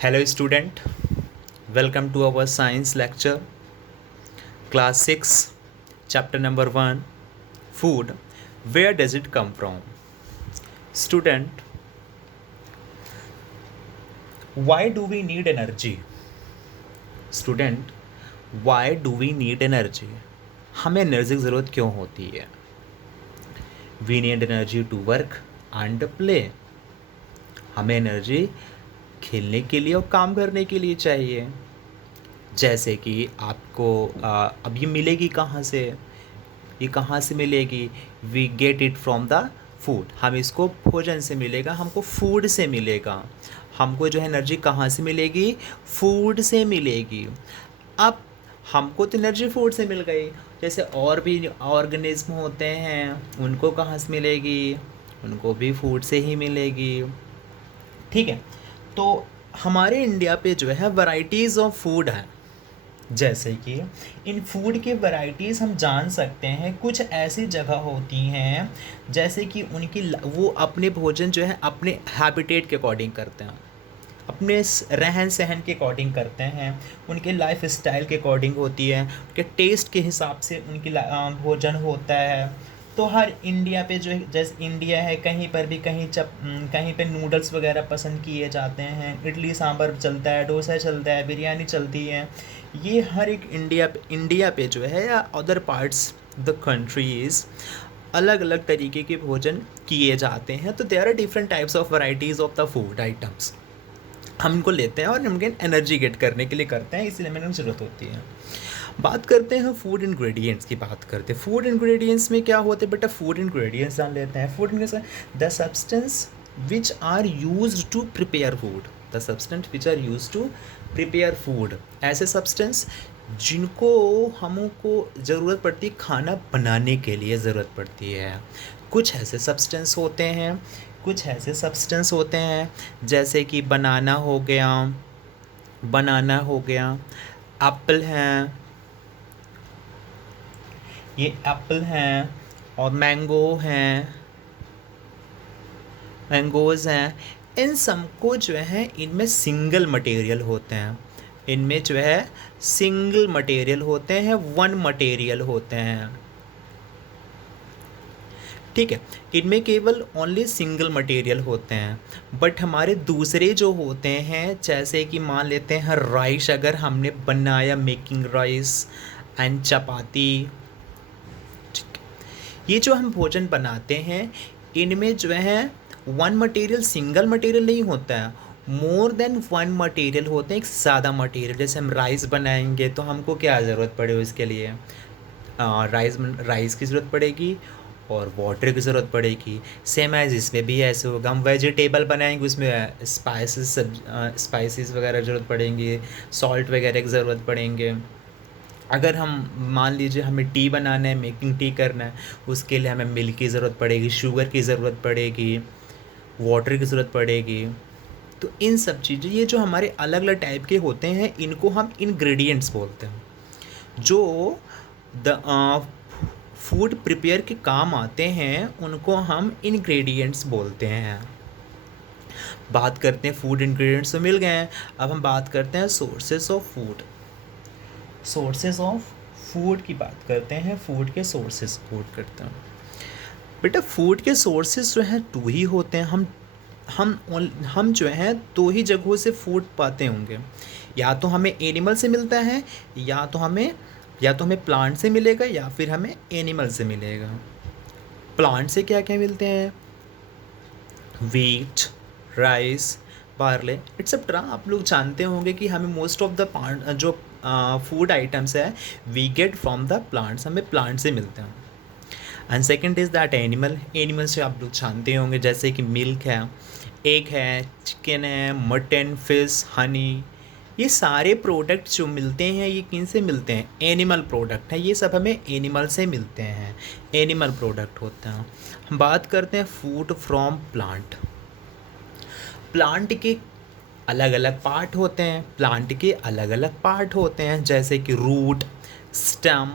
Hello student, welcome to our science lecture, class 6, chapter number 1, food. Where does it come from? Student, why do we need energy? Student, why do we need energy? हमें energy की ज़रूरत क्यों होती है? We need energy to work and play. हमें energy खेलने के लिए और काम करने के लिए चाहिए। जैसे कि आपको अब ये मिलेगी कहाँ से? ये कहाँ से मिलेगी? We get it from the food. हम इसको भोजन से मिलेगा, हमको फूड से मिलेगा। हमको जो है एनर्जी कहाँ से मिलेगी? फूड से मिलेगी। अब हमको तो एनर्जी फूड से मिल गई, जैसे और भी ऑर्गेनिज्म होते हैं उनको कहाँ से मिलेगी? उनको भी फूड से ही मिलेगी। ठीक है, तो हमारे इंडिया पे जो है वैरायटीज़ ऑफ फूड है। जैसे कि इन फूड के वैरायटीज़ हम जान सकते हैं। कुछ ऐसी जगह होती हैं जैसे कि वो अपने भोजन जो है अपने हैबिटेट के अकॉर्डिंग करते हैं, अपने रहन सहन के अकॉर्डिंग करते हैं, उनके लाइफ स्टाइल के अकॉर्डिंग होती है, उनके टेस्ट के हिसाब से उनकी भोजन होता है। तो हर इंडिया पे जो जैसे इंडिया है, कहीं पर भी कहीं पे नूडल्स वगैरह पसंद किए जाते हैं, इडली सांभर चलता है, डोसा चलता है, बिरयानी चलती है। ये हर एक इंडिया पे जो है या अदर पार्ट्स द कंट्रीज़ अलग अलग तरीके के भोजन किए जाते हैं। तो there are different types of varieties of the food items. हम इनको लेते हैं और इनके एनर्जी गेट करने के लिए करते हैं, इसलिए हमें ज़रूरत होती है। बात करते हैं फूड इंग्रेडिएंट्स की। बात करते हैं फूड इंग्रेडिएंट्स में क्या होते हैं बेटा? फूड इंग्रेडिएंट्स जान लेते हैं। Food ingredients the substance which are used to prepare food. The substance which are used to prepare food, ऐसे सब्सटेंस जिनको हमको ज़रूरत पड़ती है खाना बनाने के लिए ज़रूरत पड़ती है। कुछ ऐसे सब्सटेंस होते हैं जैसे कि बनाना हो गया, एप्पल हैं, ये एप्पल हैं, और मैंगोज़ हैं। इन सबको जो है इनमें सिंगल मटेरियल होते हैं, वन मटेरियल होते हैं। ठीक है, इनमें केवल ओनली सिंगल मटेरियल होते हैं। बट हमारे दूसरे जो होते हैं, जैसे कि मान लेते हैं राइस, अगर हमने बनाया मेकिंग राइस एंड चपाती, ये जो हम भोजन बनाते हैं इनमें जो है वन मटेरियल, सिंगल मटेरियल नहीं होता है, मोर देन वन मटेरियल होते हैं, एक ज़्यादा मटेरियल। जैसे हम राइस बनाएंगे तो हमको क्या ज़रूरत पड़े इसके लिए? राइस की ज़रूरत पड़ेगी और वाटर की ज़रूरत पड़ेगी। सेम एज इसमें भी ऐसे होगा। हम वेजिटेबल बनाएंगे, उसमें स्पाइसेस वगैरह ज़रूरत पड़ेंगी, सॉल्ट वगैरह की ज़रूरत पड़ेंगे। अगर हम मान लीजिए हमें टी बनाना है, मेकिंग टी करना है, उसके लिए हमें मिल्क की ज़रूरत पड़ेगी, शुगर की ज़रूरत पड़ेगी, वाटर की ज़रूरत पड़ेगी। तो इन सब चीज़ें, ये जो हमारे अलग अलग टाइप के होते हैं, इनको हम इंग्रेडिएंट्स बोलते हैं, जो द फूड प्रिपेयर के काम आते हैं, उनको हम इंग्रेडिएंट्स बोलते हैं। बात करते हैं फूड इंग्रेडिएंट्स तो मिल गए हैं। अब हम बात करते हैं सोर्सेस ऑफ फूड की बात करते हैं। फूड के सोर्सेस करते हैं बेटा। फूड के सोर्सेस जो हैं दो ही होते हैं। हम जो हैं दो ही जगहों से फूड पाते होंगे, या तो हमें एनिमल से मिलता है, या तो हमें प्लांट से मिलेगा, या फिर हमें एनिमल से मिलेगा। प्लांट से क्या क्या मिलते हैं? Wheat, rice, barley etcetera. आप लोग जानते होंगे कि हमें मोस्ट ऑफ द जो फूड आइटम्स है we get from the plants, हमें प्लांट से मिलते हैं। And second is that animal से आप लोग जानते होंगे, जैसे कि मिल्क है, एग है, चिकन है, मटन, फिश, हनी। ये सारे प्रोडक्ट जो मिलते हैं ये किन से मिलते हैं? एनिमल प्रोडक्ट है, ये सब हमें एनिमल से मिलते हैं, एनिमल प्रोडक्ट होते हैं। हम बात करते हैं फूड फ्रॉम प्लांट। प्लांट के अलग अलग पार्ट होते हैं, जैसे कि root, stem,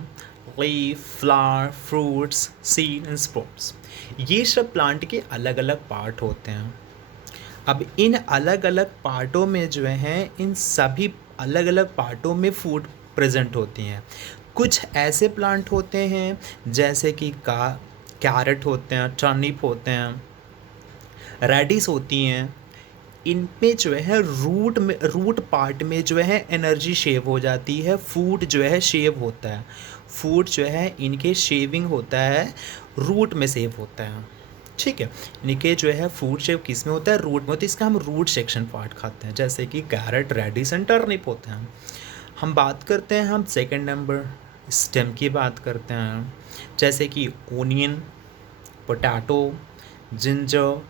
leaf, flower, fruits, seed and sprouts. ये सब प्लांट के अलग अलग पार्ट होते हैं। अब इन अलग अलग पार्टों में जो है, इन सभी अलग अलग पार्टों में फूड प्रेजेंट होती हैं। कुछ ऐसे प्लांट होते हैं जैसे कि कैरेट होते हैं, टर्निप होते हैं, रेडिस होती हैं। इनमें जो है रूट पार्ट में जो है एनर्जी शेव हो जाती है, फूड जो है शेव होता है, फूड जो है इनके शेविंग होता है, रूट में सेव होता है। ठीक है, इनके जो है फूड शेव किस में होता है, रूट में होता है। इसका हम रूट सेक्शन पार्ट खाते हैं, जैसे कि कैरेट, रेडिस एंड टर्निप होते हैं। हम बात करते हैं, हम सेकंड नंबर स्टेम की बात करते हैं, जैसे कि ओनियन, पोटैटो, जिंजर,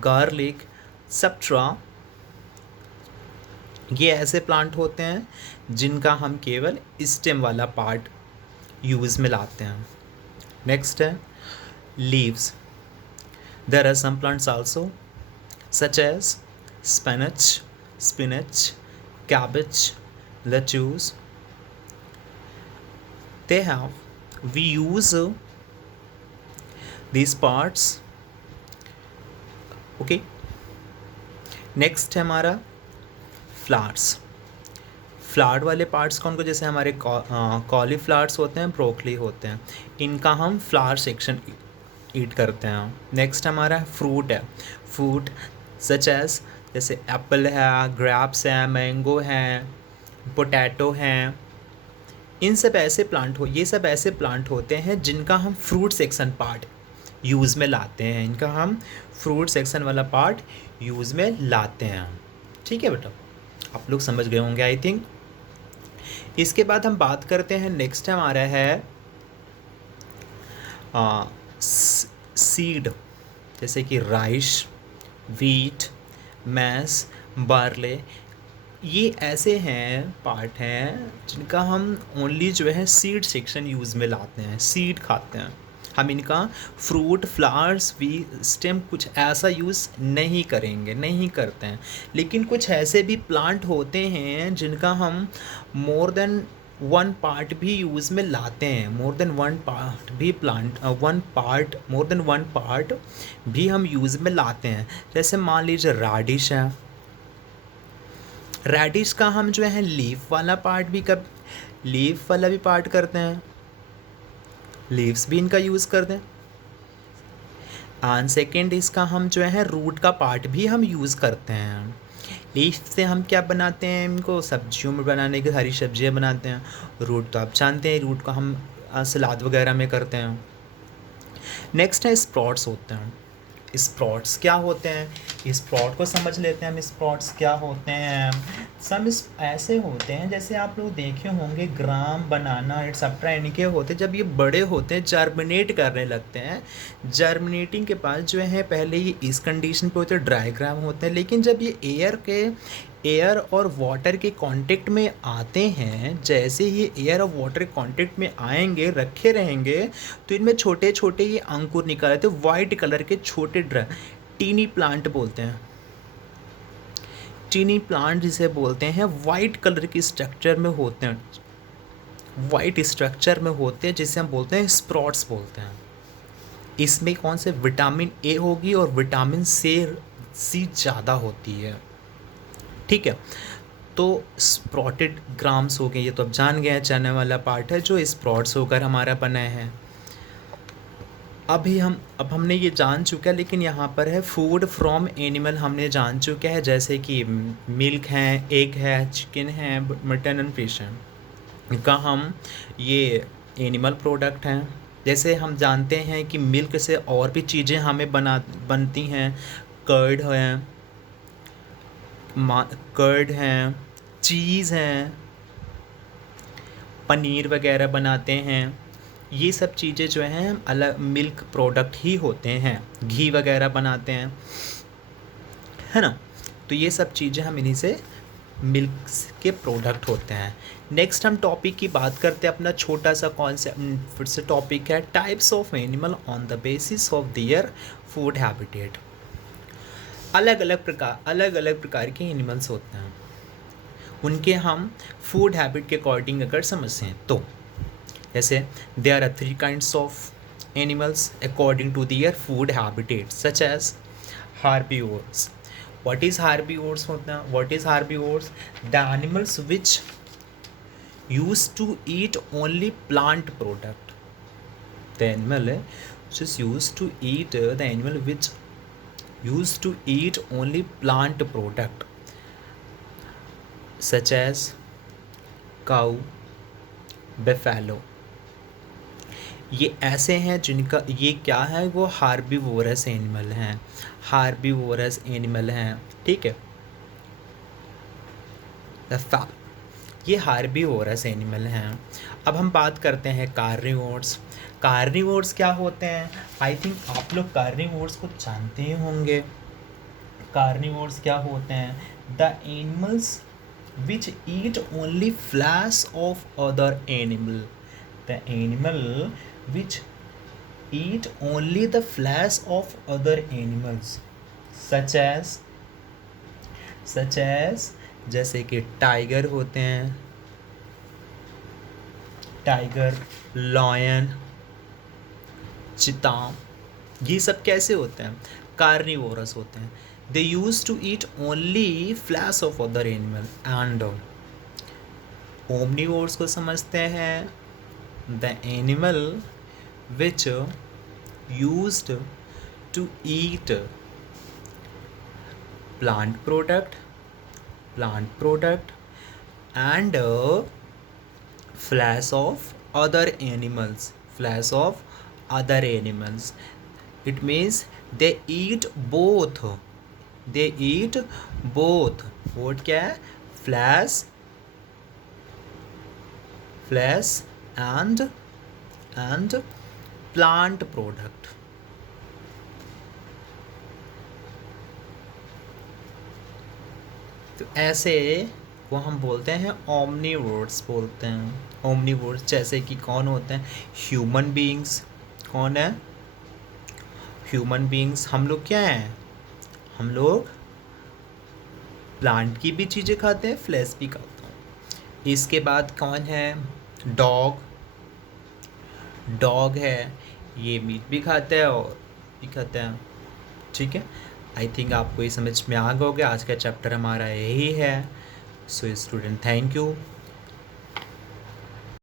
गार्लिक, सप्ट्रा। ये ऐसे प्लांट होते हैं जिनका हम केवल स्टेम वाला पार्ट यूज़ में लाते हैं। नेक्स्ट है leaves. There are some plants also such as spinach, cabbage, lettuce. They have, we use these parts. Okay, next है हमारा फ्लावर्स। फ्लावर वाले पार्ट्स कौन को, जैसे हमारे कॉलीफ्लावर्स होते हैं, ब्रोकली होते हैं, इनका हम फ्लावर सेक्शन ईट करते हैं। नेक्स्ट हमारा फ्रूट है, फ्रूट सच एज जैसे एप्पल है, ग्रेप्स है, मैंगो है, पोटैटो हैं। इन सब ऐसे प्लांट ये सब ऐसे प्लांट होते हैं जिनका हम फ्रूट सेक्शन पार्ट यूज़ में लाते हैं, इनका हम फ्रूट सेक्शन वाला पार्ट यूज़ में लाते हैं। ठीक है बेटा, आप लोग समझ गए होंगे आई थिंक। इसके बाद हम बात करते हैं, नेक्स्ट हमारा है सीड, जैसे कि राइस, वीट, मैस, बार्ले। ये ऐसे हैं पार्ट हैं जिनका हम ओनली जो है सीड सेक्शन यूज़ में लाते हैं, सीड खाते हैं। हम इनका फ्रूट, फ्लावर्स, भी स्टेम कुछ ऐसा यूज़ नहीं करेंगे, नहीं करते हैं। लेकिन कुछ ऐसे भी प्लांट होते हैं जिनका हम मोर देन वन पार्ट भी यूज़ में लाते हैं, मोर देन वन पार्ट भी मोर देन वन पार्ट भी हम यूज़ में लाते हैं। जैसे मान लीजिए रेडिश है, रेडिश का हम जो है लीफ वाला पार्ट भी लीफ वाला भी पार्ट करते हैं, लीव्स भी इनका यूज़ करते हैं। एंड सेकेंड, इसका हम जो है रूट का पार्ट भी हम यूज़ करते हैं। लीफ से हम क्या बनाते हैं, इनको सब्जियों में बनाने की हरी सब्जियां बनाते हैं। रूट तो आप जानते हैं, रूट को हम सलाद वगैरह में करते हैं। नेक्स्ट है स्प्रॉट्स होते हैं। स्प्रॉट्स क्या होते हैं, स्प्रॉट को समझ लेते हैं हम। स्प्रॉट्स क्या होते हैं, सब ऐसे होते हैं जैसे आप लोग देखे होंगे ग्राम, बनाना एटसेट्रा, इनके होते जब ये बड़े होते हैं, जर्मिनेट करने लगते हैं। जर्मिनेटिंग के बाद जो है पहले ये इस कंडीशन पे होते हैं, ड्राई ग्राम होते हैं। लेकिन जब ये एयर और वाटर के कांटेक्ट में आते हैं, जैसे ही एयर और वाटर के कांटेक्ट में आएंगे, रखे रहेंगे, तो इनमें छोटे छोटे ये अंकुर निकल आते हैं, वाइट कलर के छोटे टीनी प्लांट बोलते हैं। टीनी प्लांट जिसे बोलते हैं, वाइट कलर की स्ट्रक्चर में होते हैं, वाइट स्ट्रक्चर में होते हैं, जिसे हम बोलते हैं स्प्रॉट्स बोलते हैं। इसमें कौन से विटामिन ए होगी और विटामिन सी ज़्यादा होती है। ठीक है, तो स्प्रॉटेड ग्राम्स हो गए, ये तो अब जान गए हैं, चने वाला पार्ट है जो स्प्रॉट्स होकर हमारा बना है। अब हमने ये जान चुका है, लेकिन यहाँ पर है फूड फ्रॉम एनिमल हमने जान चुका है, जैसे कि मिल्क है, एग है, चिकन है, मटन एंड फिश है, इनका हम ये एनिमल प्रोडक्ट हैं। जैसे हम जानते हैं कि मिल्क से और भी चीज़ें हमें बनती हैं, कर्ड हैं, चीज़ हैं, पनीर वगैरह बनाते हैं। ये सब चीज़ें जो हैं हम अलग मिल्क प्रोडक्ट ही होते हैं, घी वगैरह बनाते हैं, है ना। तो ये सब चीज़ें हम इन्हीं से मिल्क के प्रोडक्ट होते हैं। नेक्स्ट हम टॉपिक की बात करते हैं, अपना छोटा सा कॉन्सेप्ट फिर से टॉपिक है types of animal on the basis of their food habitat. अलग अलग प्रकार के एनिमल्स होते हैं, उनके हम फूड हैबिट के अकॉर्डिंग अगर समझते हैं तो, जैसे there are 3 kinds of animals according to their food habitat, such as herbivores. What is herbivores होता है? What is herbivores? The animals which use to eat only plant product. The animal which is used to eat the animal which used to eat only plant product such as cow, buffalo. ये ऐसे हैं जिनका ये क्या है, वो herbivores animal हैं, herbivores animal हैं. ठीक है, ये हार्बीवोरस एनिमल हैं. अब हम बात करते हैं कार्निवोर्स. कार्निवोर्स क्या होते हैं? आई थिंक आप लोग कार्निवोर्स को जानते ही होंगे. कार्निवोर्स क्या होते हैं? The animals which eat only flesh of other animal. The animal which eat only the flesh of other animals such as जैसे कि टाइगर होते हैं, टाइगर, लॉयन, चिता. ये सब कैसे होते हैं? कार्निवोरस होते हैं. They use to eat only flesh of other animal. And omnivores को समझते हैं. The animal which used to eat plant product and flesh of other animals. It means they eat both. What क्या है? flesh and plant product. तो ऐसे को हम बोलते हैं ओमनीवोर्स बोलते हैं. ओमनीवोर्स जैसे कि कौन होते हैं? Human beings. कौन है? Human beings. हम लोग क्या हैं? हम लोग प्लांट की भी चीज़ें खाते हैं, फ्लैश भी खाते हैं. इसके बाद कौन है? डॉग है. ये मीट भी खाता है और भी खाता है. ठीक है, आई थिंक आपको ये समझ में आ गया होगा. आज का चैप्टर हमारा यही है. So student, thank you.